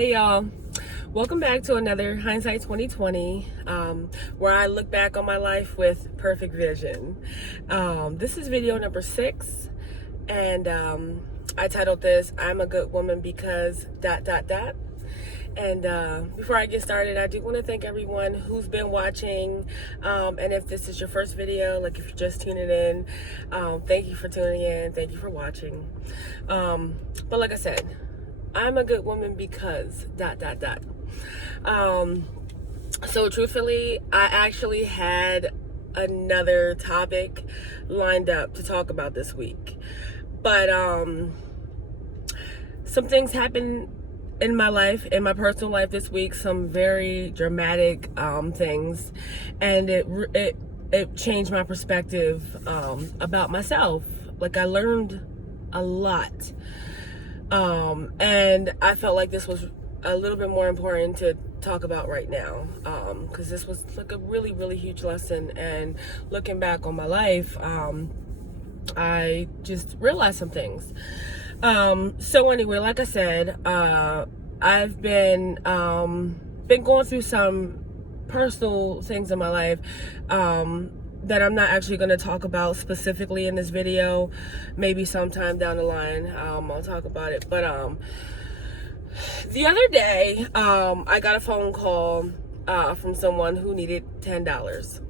Hey y'all, welcome back to another Hindsight 2020, where I look back on my life with perfect vision. This is video number 6, and I titled this, I'm a good woman because ... And before I get started, I do want to thank everyone who's been watching, and if this is your first video, like if you're just tuning in, thank you for tuning in, thank you for watching. But like I said, I'm a good woman because ... So truthfully, I actually had another topic lined up to talk about this week, but some things happened in my life, in my personal life this week, some very dramatic things, and it changed my perspective about myself. Like, I learned a lot. And I felt like this was a little bit more important to talk about right now, because this was like a really, really huge lesson. And looking back on my life, I just realized some things. So anyway, like I said, I've been going through some personal things in my life, that I'm not actually going to talk about specifically in this video. Maybe sometime down the line, I'll talk about it. But the other day, I got a phone call from someone who needed $10.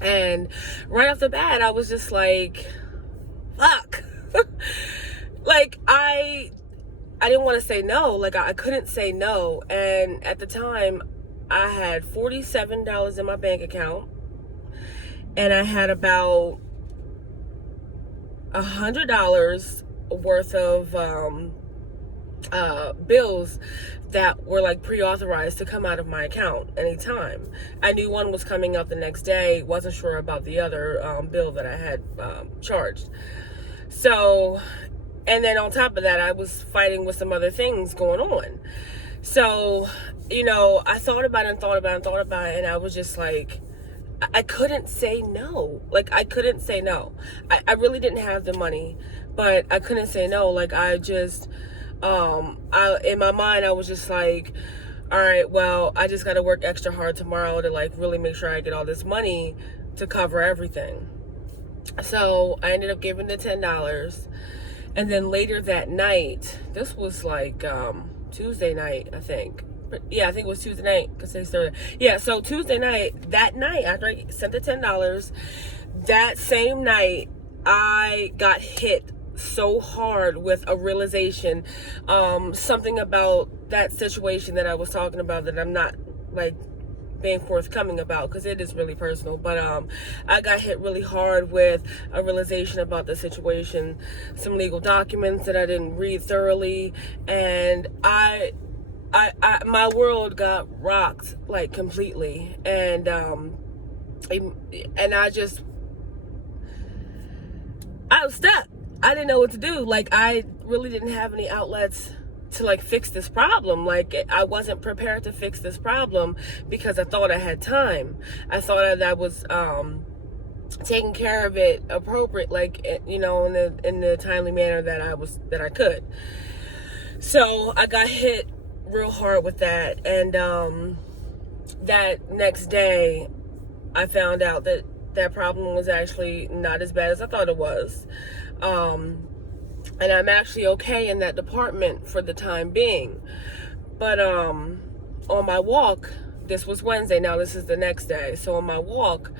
And right off the bat, I was just like, fuck. Like, I didn't want to say no. Like, I couldn't say no. And at the time, I had $47 in my bank account, and I had about $100 worth of bills that were like pre-authorized to come out of my account anytime. I knew one was coming out the next day, wasn't sure about the other bill that I had charged. So, and then on top of that, I was fighting with some other things going on. So, you know, I thought about it, and I was just like, I couldn't say no. Like, I couldn't say no. I really didn't have the money, but I couldn't say no. Like, I just, in my mind, I was just like, all right, well, I just got to work extra hard tomorrow to like really make sure I get all this money to cover everything. So I ended up giving the $10. And then later that night, this was like Tuesday night, I think. Yeah, I think it was Tuesday night, because they started. Yeah, so Tuesday night, that night, after I sent the $10, that same night, I got hit so hard with a realization, something about that situation that I was talking about that I'm not, like, being forthcoming about, because it is really personal. But I got hit really hard with a realization about the situation, some legal documents that I didn't read thoroughly, and my world got rocked, like, completely. And I was stuck. I didn't know what to do. Like, I really didn't have any outlets to like fix this problem. Like, I wasn't prepared to fix this problem because I thought I had time. I thought that I was taking care of it appropriate, like, you know, in the timely manner that I could. So I got hit real hard with that, and that next day I found out that that problem was actually not as bad as I thought it was, and I'm actually okay in that department for the time being. But on my walk, this was Wednesday, now this is the next day, so on my walk,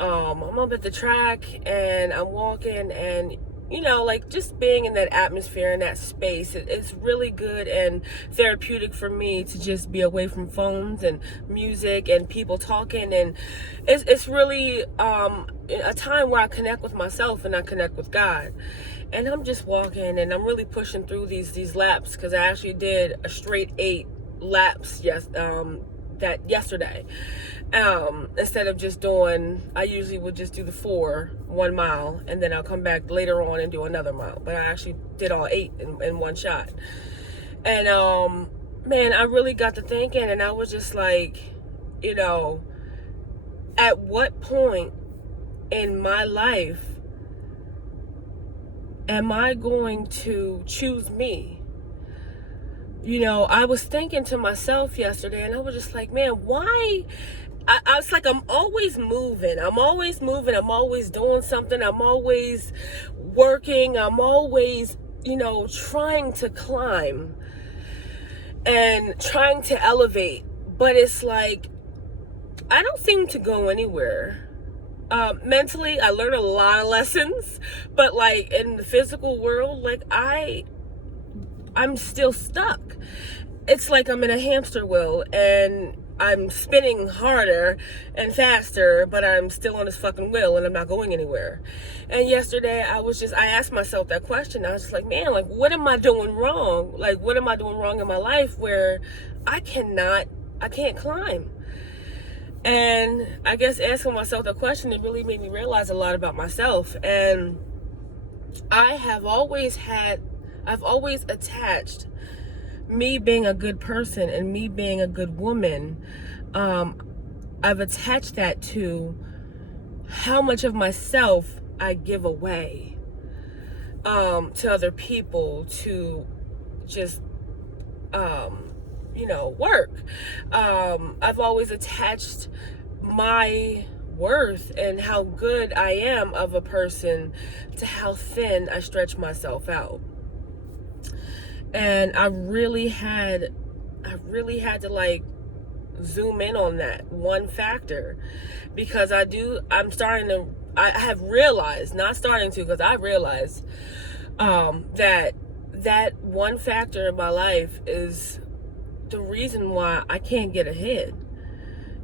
I'm up at the track and I'm walking, and you know, like, just being in that atmosphere, in that space, it's really good and therapeutic for me to just be away from phones and music and people talking. And it's really a time where I connect with myself and I connect with God. And I'm just walking, and I'm really pushing through these laps, because I actually did a straight 8 laps yesterday. Instead of just doing, I usually would just do the 1 mile, and then I'll come back later on and do another mile. But I actually did all 8 in one shot. And man, I really got to thinking, and I was just like, you know, at what point in my life am I going to choose me I was thinking to myself yesterday, and I was just like, man, why? I was like, I'm always moving. I'm always moving. I'm always doing something. I'm always working. I'm always, trying to climb and trying to elevate. But it's like, I don't seem to go anywhere. Mentally, I learn a lot of lessons, but like in the physical world, like I'm still stuck. It's like I'm in a hamster wheel and I'm spinning harder and faster, but I'm still on this fucking wheel and I'm not going anywhere. And yesterday I asked myself that question. I was just like, man, like, what am I doing wrong? Like, what am I doing wrong in my life where I can't climb? And I guess asking myself the question, it really made me realize a lot about myself. And I've always attached me being a good person and me being a good woman. I've attached that to how much of myself I give away to other people, to just work. I've always attached my worth and how good I am of a person to how thin I stretch myself out. And I really had to like zoom in on that one factor, because I have realized, not starting to, because I realized that one factor in my life is the reason why I can't get ahead,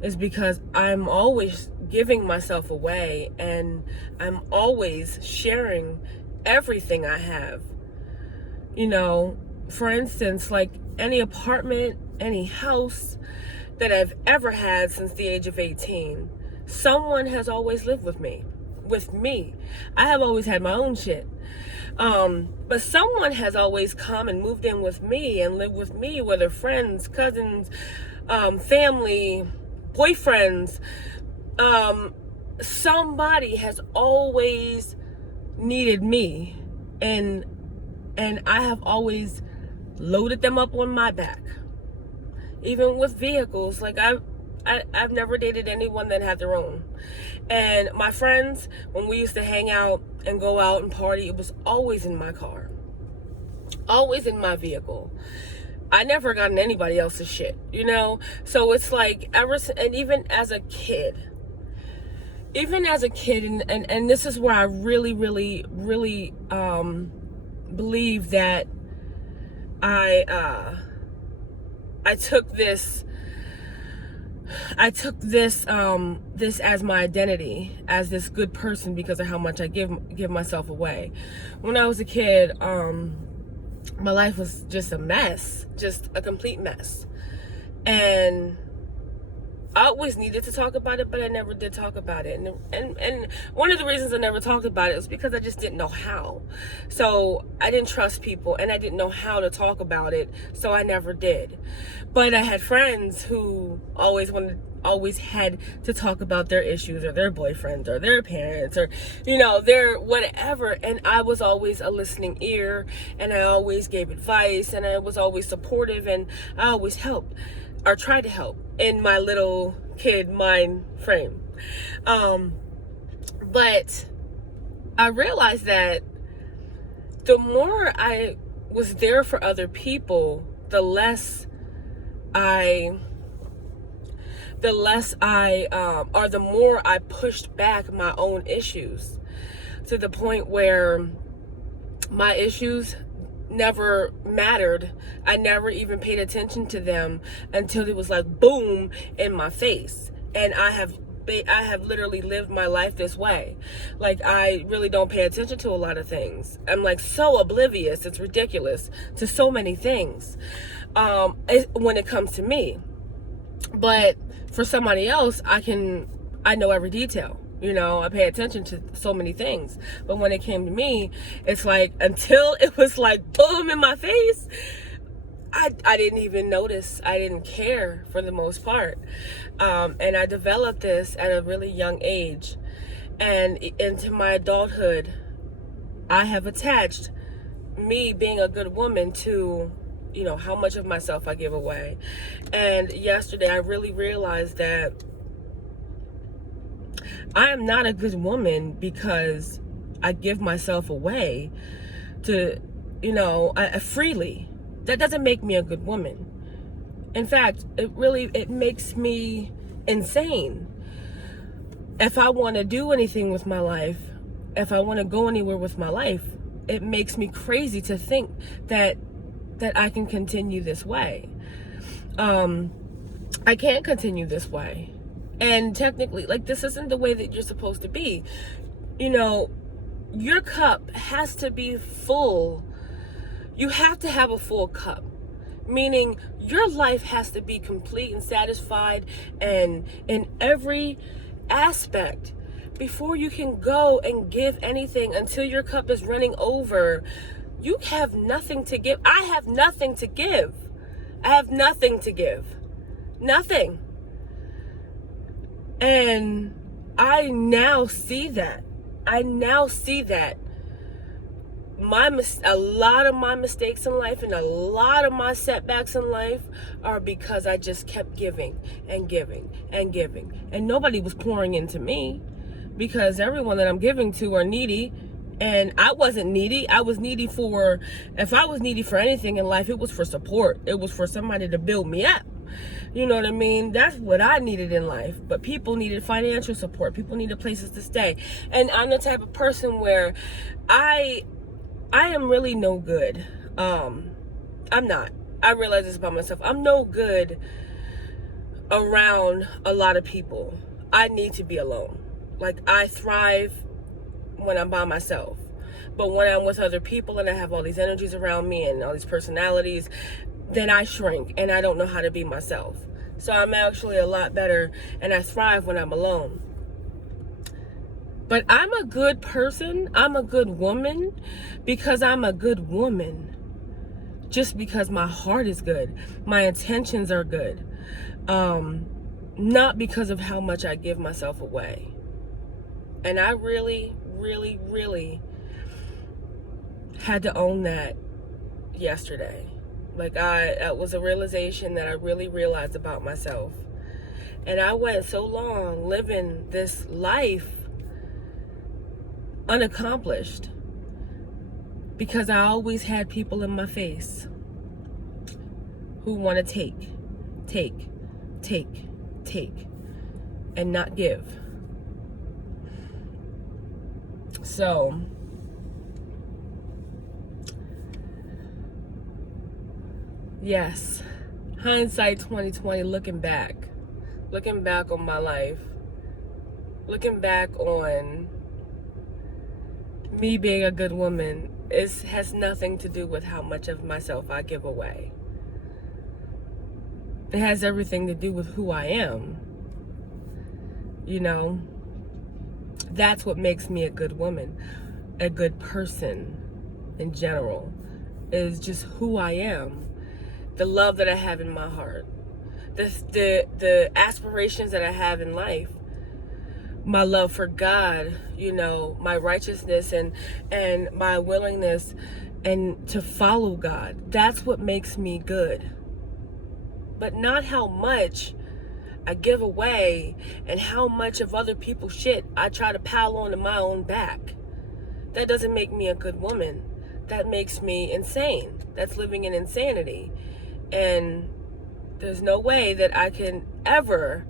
is because I'm always giving myself away and I'm always sharing everything I have. For instance, like any apartment, any house that I've ever had since the age of 18, someone has always lived with me. I have always had my own shit. But someone has always come and moved in with me and lived with me, whether friends, cousins, family, boyfriends. Somebody has always needed me, and I have always loaded them up on my back. Even with vehicles, like I've never dated anyone that had their own. And my friends, when we used to hang out and go out and party, it was always in my car, always in my vehicle. I never got in anybody else's shit, So it's like and even as a kid, and this is where I really, really, really believe that I took this this as my identity, as this good person, because of how much I give myself away. When I was a kid, my life was just a mess, just a complete mess. And I always needed to talk about it, but I never did talk about it. And one of the reasons I never talked about it was because I just didn't know how. So I didn't trust people, and I didn't know how to talk about it, so I never did. But I had friends who always had to talk about their issues, or their boyfriends, or their parents, or their whatever. And I was always a listening ear, and I always gave advice, and I was always supportive, and I always helped, or tried to help, in my little kid mind frame. But I realized that the more I was there for other people, the less the more I pushed back my own issues, to the point where my issues never mattered. I never even paid attention to them until it was like boom in my face. And I have literally lived my life this way. Like, I really don't pay attention to a lot of things. I'm like so oblivious, it's ridiculous, to so many things when it comes to me. But for somebody else, I know every detail. I pay attention to so many things. But when it came to me, it's like, until it was like boom in my face, I didn't even notice. I didn't care, for the most part. And I developed this at a really young age. And into my adulthood, I have attached me being a good woman to, how much of myself I give away. And yesterday I really realized that I am not a good woman because I give myself away to, freely. That doesn't make me a good woman. In fact, it makes me insane. If I want to do anything with my life, if I want to go anywhere with my life, it makes me crazy to think that I can continue this way. I can't continue this way. And technically, this isn't the way that you're supposed to be. Your cup has to be full. You have to have a full cup. Meaning your life has to be complete and satisfied and in every aspect before you can go and give anything. Until your cup is running over, you have nothing to give. I have nothing to give. I have nothing to give. Nothing. And I now see that. A lot of my mistakes in life and a lot of my setbacks in life are because I just kept giving and giving and giving. And nobody was pouring into me, because everyone that I'm giving to are needy. And I wasn't needy. If I was needy for anything in life, it was for support. It was for somebody to build me up. You know what I mean? That's what I needed in life. But people needed financial support. People needed places to stay. And I'm the type of person where I am really no good. I'm not. I realize this about myself. I'm no good around a lot of people. I need to be alone. I thrive when I'm by myself. But when I'm with other people and I have all these energies around me and all these personalities, then I shrink and I don't know how to be myself. So I'm actually a lot better and I thrive when I'm alone. But I'm a good person. I'm a good woman because I'm a good woman. Just because my heart is good. My intentions are good. Not because of how much I give myself away. And I really, really, really had to own that yesterday. It was a realization that I really realized about myself. And I went so long living this life unaccomplished because I always had people in my face who want to take, and not give. So, yes, hindsight 2020, looking back on my life, looking back on me being a good woman, has nothing to do with how much of myself I give away. It has everything to do with who I am. That's what makes me a good woman, a good person in general, is just who I am. The love that I have in my heart, the aspirations that I have in life, my love for God, my righteousness and my willingness and to follow God. That's what makes me good. But not how much I give away and how much of other people's shit I try to pile onto my own back. That doesn't make me a good woman. That makes me insane. That's living in insanity. And there's no way that I can ever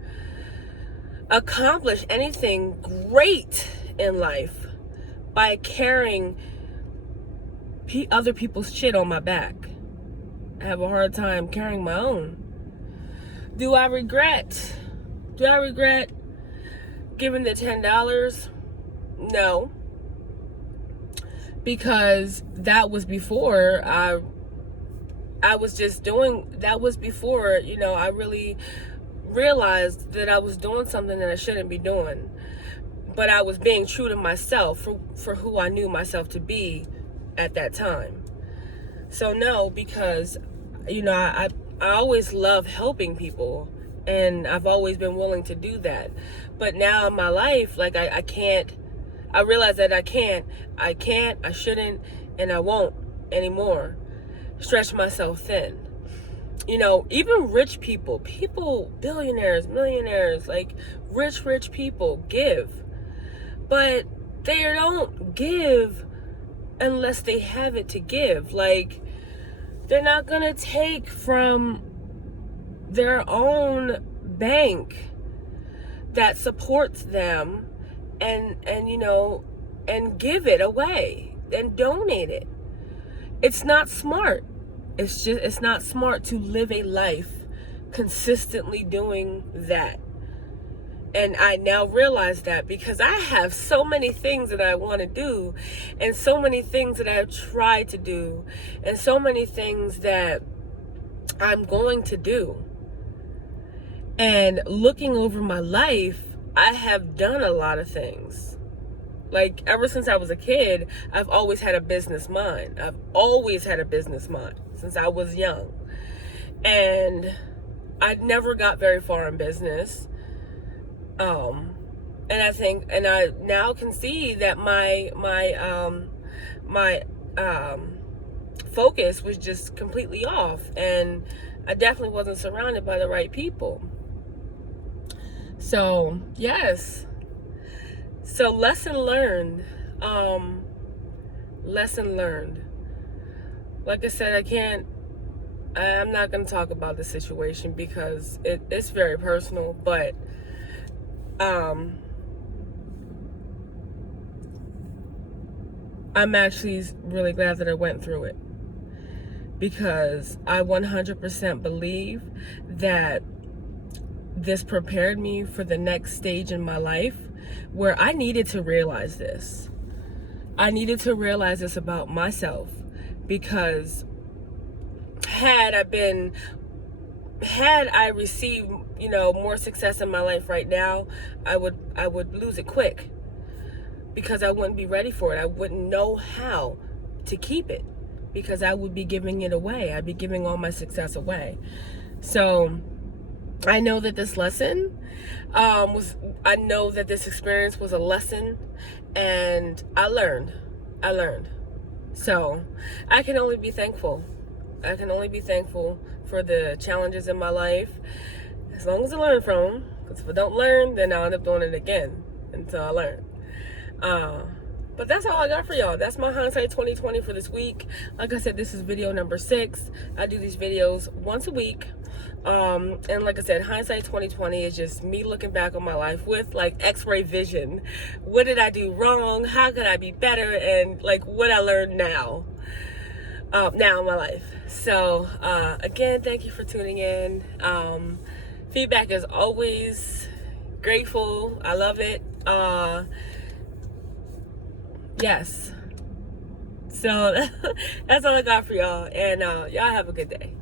accomplish anything great in life by carrying other people's shit on my back. I have a hard time carrying my own. Do I regret giving the $10? No. Because that was before I was just doing, that was before, I really realized that I was doing something that I shouldn't be doing. But I was being true to myself for who I knew myself to be at that time. So no, because, I always love helping people, and I've always been willing to do that. But now in my life, I can't, I shouldn't, and I won't anymore. stretch myself thin. You know, even rich people, billionaires, millionaires, like rich people give, but they don't give unless they have it to give. Like, they're not gonna take from their own bank that supports them and you know, and give it away and donate it. It's not smart. It's not smart to live a life consistently doing that. And I now realize that, because I have so many things that I want to do, and so many things that I've tried to do, and so many things that I'm going to do. And looking over my life, I have done a lot of things. Like, ever since I was a kid, I've always had a business mind. I've always had a business mind since I was young. And I never got very far in business. And I now can see that my focus was just completely off, and I definitely wasn't surrounded by the right people. So, yes. So, lesson learned. Lesson learned. Like I said, I'm not going to talk about the situation because it's very personal, but I'm actually really glad that I went through it, because I 100% believe that this prepared me for the next stage in my life, where I needed to realize this. I needed to realize this about myself, because had I received, you know, more success in my life right now, I would lose it quick, because I wouldn't be ready for it. I wouldn't know how to keep it, because I would be giving it away. I'd be giving all my success away. So I know that this lesson I know that this experience was a lesson, and I learned. So I can only be thankful. I can only be thankful for the challenges in my life, as long as I learn from them. Because if I don't learn, then I'll end up doing it again until I learn. But that's all I got for y'all. That's my hindsight 2020 for this week. Like I said, this is video number 6. I do these videos once a week. And like I said, hindsight 2020 is just me looking back on my life with like x-ray vision. What did I do wrong? How could I be better? And like what I learned now in my life. So again, thank you for tuning in. Feedback is always grateful. I love it. Yes. So that's all I got for y'all. And y'all have a good day.